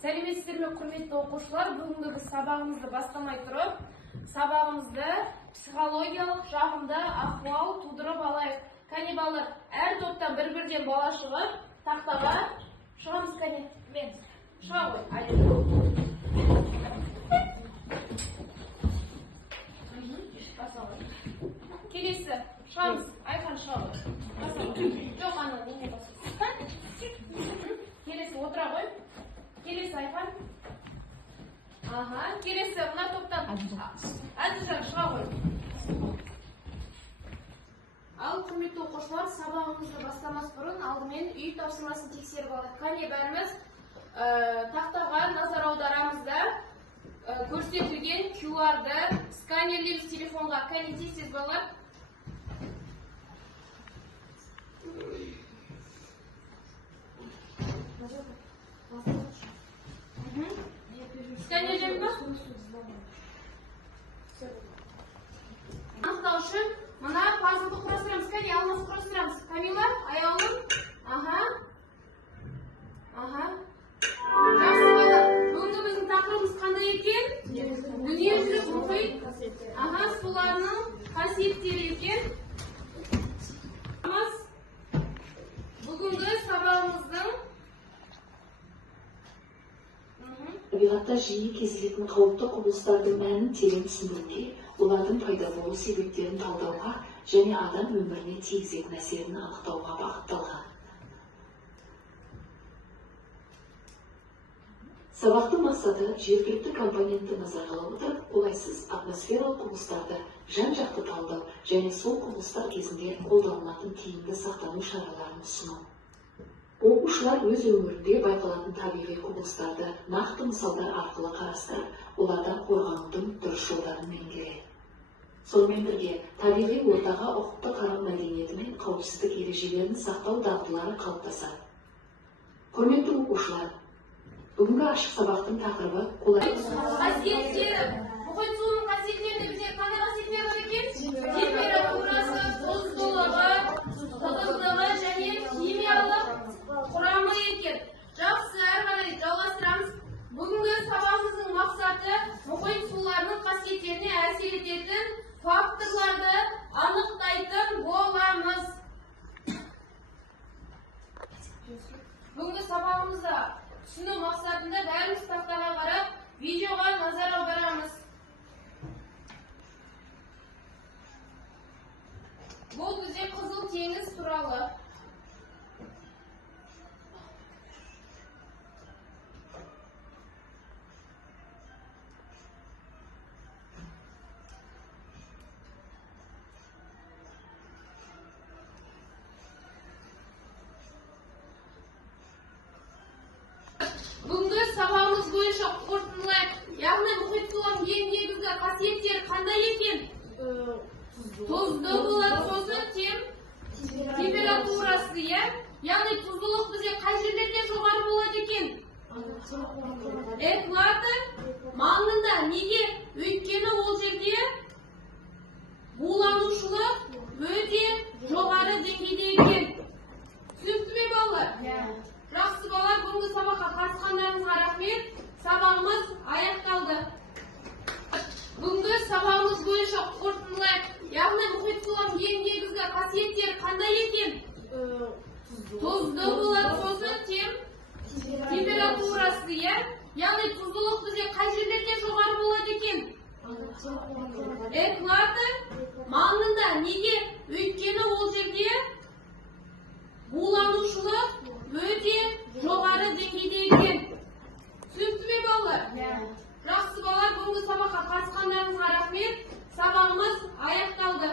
Сәлеметсіздер ме, құрметті оқушылар? Бүгінгі біз сабағымызды бастамай тұрып, сабағымызды психологиялық жағында ахуал тудырып алайық. Кәне балалар, әр топтан бір-бірден бала шығып, тақтаға шығамыз. Кәне, мен шыға ғой. Келесі, шығамыз. Айхан шыға ғой. Жоқ, ана, неге басып. Келесі, отыра ғой. Келесі, Айхан. Келесі, мына топтан Әділжан шыға ғой. Ал, құрметті оқушылар, сабағымызды бастамас бұрын алдымен үй тапсырмасын тексеріп алайық. Кәне бәріміз тақтаға назар аударамыз да көрсетілген QR-ды сканерлейміз телефонға. Кәне тез балалар. Сканерлейміз ба? Анықтау үшін мына пазлды құрастырамыз. Кәне алмас құрастырамыз. Камила, аяулым. Жақсы балалар. Бүгінгі біздің тақырыбымыз қандай екен? Дүниежүзілік мұхит суларының қасиеттері екен. Бүгінгі сабағымыздың табиғатта жиі кездесетін қауіпті құбылыстардың мәнін терең түсіндіруге, олардың пайда болу себептерін талдауға және адам өміріне тигізетін әсерін анықтауға бағытталған. Сабақтың мақсаты жергілікті компонентті назарға отырып, қолайсыз атмосфералық құбылыстарды жан-жақты талдау және сол құбылыстар кезінде қолданылатын тиімді сақтану шараларын ұсыну. Оқушылар өз өмірінде байқалатын табиғи құбылыстарды нақты мысалдар арқылы қарастырып, олардан қорғанудың дұрыс жолдарын меңгереді. Сонымен бірге, табиғи ортаға ұқыпты қарау мәдениеті мен қауіпсіздік ережелерін сақтау дағдылары қалыптасады. Құрметті оқушылар, бүгінгі ашық сабақтың тақырыбы қасиеттері. Мұхит суының қасиеттерінде бізде қандай қасиеттер бар екен? Температурасы, тұздылығы, тығыздығы және химиялық құрамы екен. Жақсы, әрі қарай жалғастырамыз. Бүгінгі сабағымыздың мақсаты мұхит суларының қасиеттеріне әсер ететін факторларды анықтайтын боламыз. Бүгінгі сабағымызда түсіну мақсатында бәріміз тақтаға қарап, видеоға назар аударамыз. Бұл бізде Қызыл теңіз туралы. Бүгінгі сабағымыз бойынша қорытындылайық. Яғни мұхит суларының ең негізгі қасиеттері қандай екен? Тұзды болады, сосын температурасы, яғни тұздылық бізде қай жерлерде жоғары болады екен? Экватор маңында. Неге? Өйткені ол жерде буланушылық өте жоғары деңгейде екен. Түсінікті ме балалар? Жақсы балалар, бүгінгі сабаққа қатысқандарыңызға рахмет. Сабағымыз аяқталды. Бүгінгі сабағымыз бойынша қорытындылайық. Яғни мұхит суларының ең негізгі қасиеттері қандай екен? Тұзды болады, сосын температурасы, яғни тұздылық бізде қай жерлерде жоғары болады екен? Экватор маңында. Неге? Өйткені ол жерде буланушылық өте жоғары деңгейде екен. Түсінікті ме балалар? Жақсы балалар, бүгінгі сабаққа қатысқандарыңызға рахмет. Сабағымыз аяқталды.